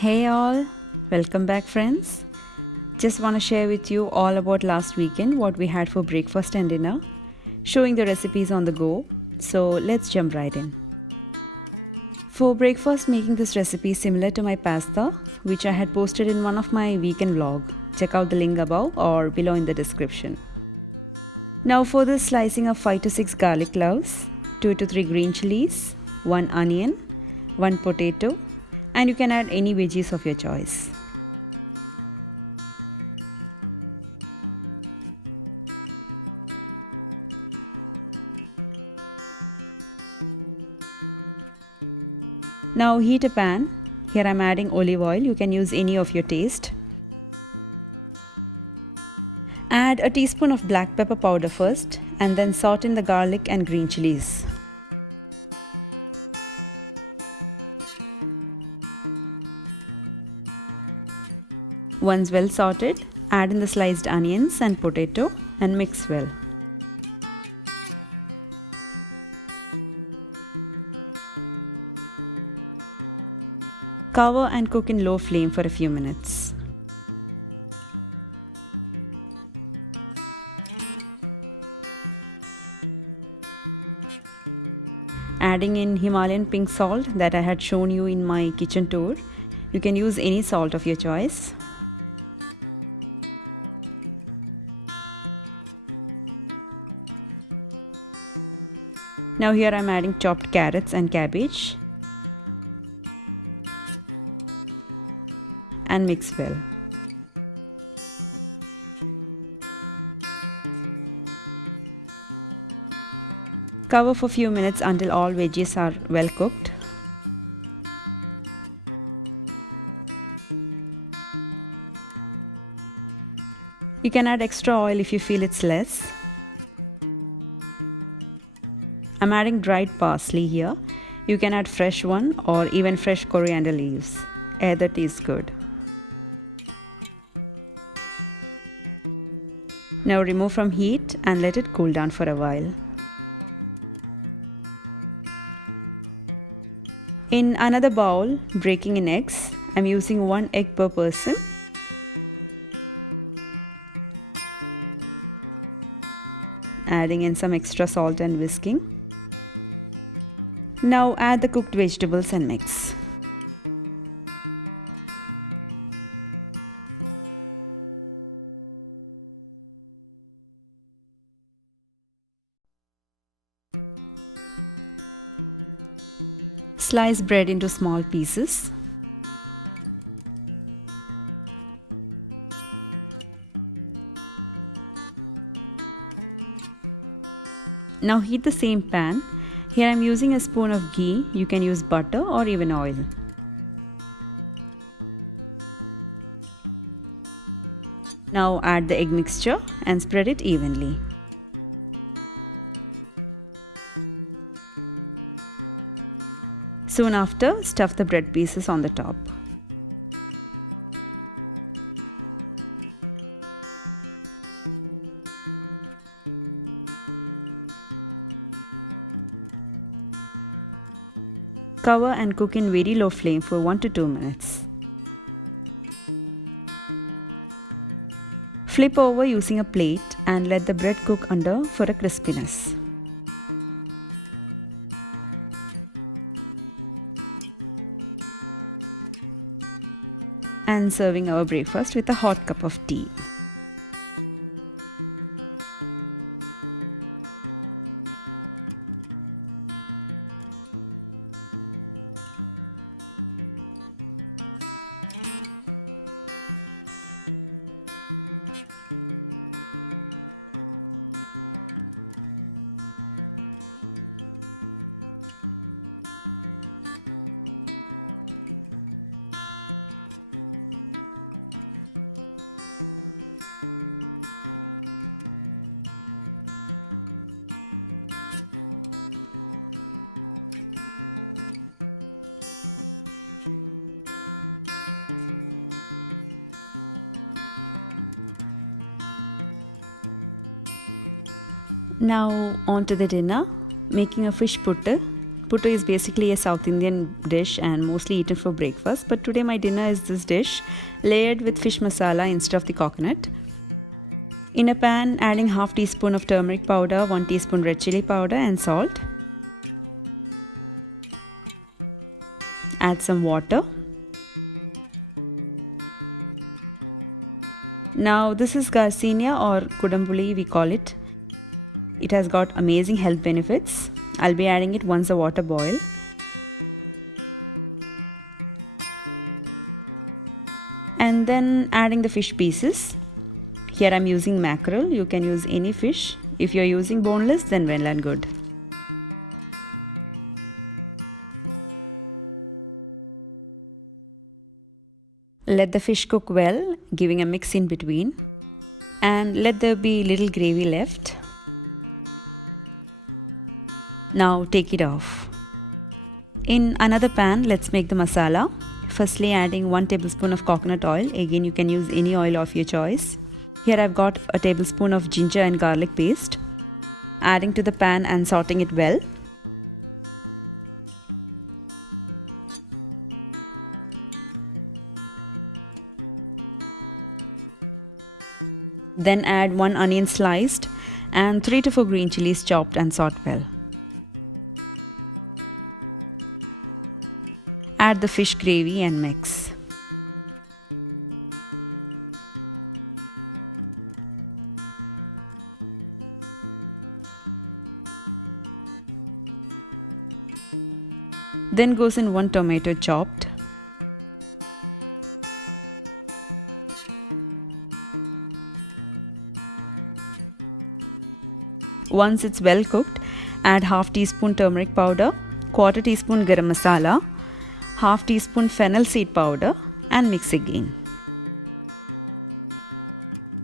Hey all, welcome back friends. Just want to share with you all about last weekend what we had for breakfast and dinner, showing the recipes on the go. So let's jump right in. For breakfast, making this recipe similar to my pasta, which I had posted in one of my weekend vlog. Check out the link above or below in the description. Now for this, slicing of 5 to 6 garlic cloves, 2 to 3 green chilies, 1 onion, 1 potato, and you can add any veggies of your choice. Now heat a pan. Here I am adding olive oil. You can use any of your taste. Add a teaspoon of black pepper powder first and then saute in the garlic and green chilies. Once well sauteed, add in the sliced onions and potato and mix well. Cover and cook in low flame for a few minutes. Adding in Himalayan pink salt that I had shown you in my kitchen tour. You can use any salt of your choice. Now here I am adding chopped carrots and cabbage and mix well. Cover for a few minutes until all veggies are well cooked. You can add extra oil if you feel it's less. I'm adding dried parsley here. You can add fresh one or even fresh coriander leaves. Either tastes good. Now remove from heat and let it cool down for a while. In another bowl, breaking in eggs. I'm using 1 egg per person. Adding in some extra salt and whisking. Now add the cooked vegetables and mix. Slice bread into small pieces. Now heat the same pan. Here I am using a spoon of ghee. You can use butter or even oil. Now add the egg mixture and spread it evenly. Soon after, stuff the bread pieces on the top. Cover and cook in very low flame for 1 to 2 minutes. Flip over using a plate and let the bread cook under for a crispiness. And serving our breakfast with a hot cup of tea. Now on to the dinner, making a fish puttu, Puttu is basically a South Indian dish and mostly eaten for breakfast, but today my dinner is this dish layered with fish masala instead of the coconut. In a pan, adding half teaspoon of turmeric powder, 1 teaspoon red chili powder and salt. Add some water. Now this is Garcinia or Kudambuli we call it. It has got amazing health benefits. I'll be adding it once the water boils. And then adding the fish pieces. Here I'm using mackerel. You can use any fish. If you're using boneless, then well and good. Let the fish cook well, giving a mix in between. And let there be little gravy left. Now take it off. In another pan, let's make the masala. Firstly, adding 1 tablespoon of coconut oil. Again, you can use any oil of your choice. Here I've got a tablespoon of ginger and garlic paste. Adding to the pan and sauteing it well. Then add 1 onion sliced and 3 to 4 green chilies chopped and saute well. Add the fish gravy and mix. Then goes in 1 tomato chopped. Once it's well cooked, add half teaspoon turmeric powder, quarter teaspoon garam masala, half teaspoon fennel seed powder and mix again.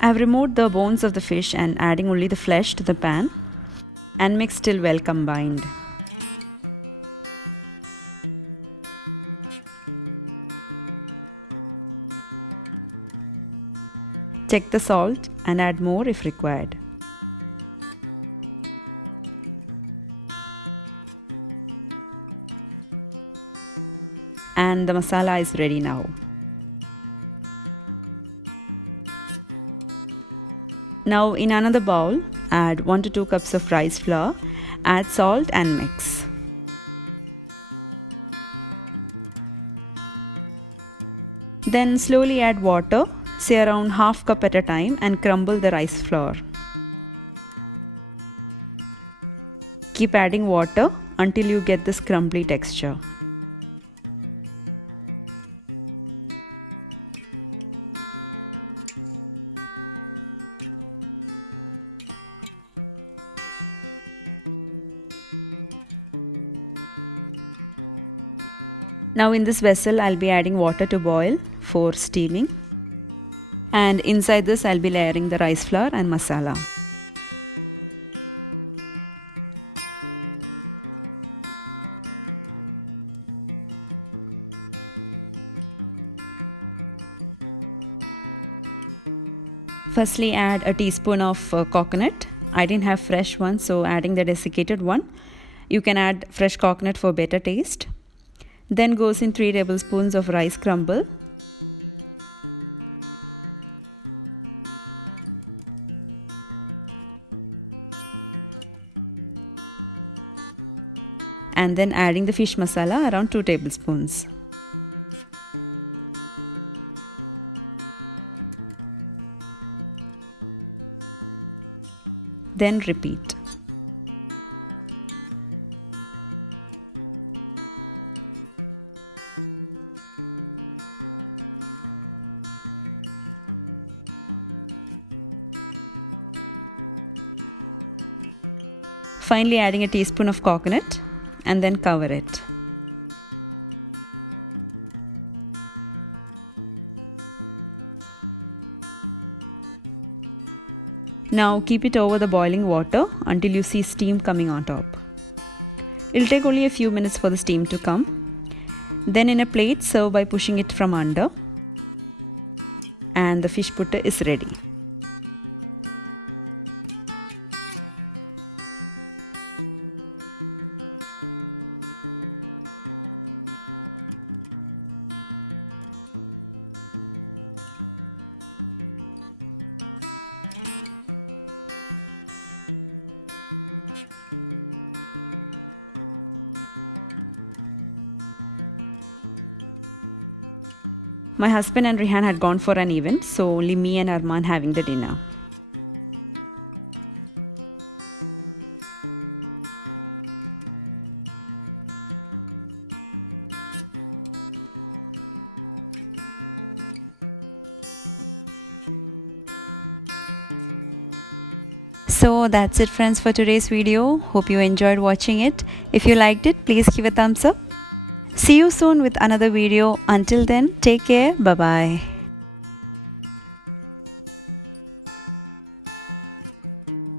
I have removed the bones of the fish and adding only the flesh to the pan and mix till well combined. Check the salt and add more if required. And the masala is ready now. Now in another bowl, add 1 to 2 cups of rice flour, add salt and mix. Then slowly add water, say around half cup at a time and crumble the rice flour. Keep adding water until you get this crumbly texture. Now in this vessel I'll be adding water to boil for steaming, and inside this I'll be layering the rice flour and masala. Firstly add a teaspoon of coconut. I didn't have fresh one, so adding the desiccated one. You can add fresh coconut for better taste. Then goes in 3 tablespoons of rice crumble. And then adding the fish masala around 2 tablespoons. Then repeat. Finally adding a teaspoon of coconut and then cover it. Now keep it over the boiling water until you see steam coming on top. It'll take only a few minutes for the steam to come. Then in a plate, serve by pushing it from under. And the fish puttu is ready. My husband and Rihan had gone for an event, so only me and Arman having the dinner. So that's it friends for today's video. Hope you enjoyed watching it. If you liked it, please give a thumbs up. See you soon with another video. Until then, take care. Bye bye.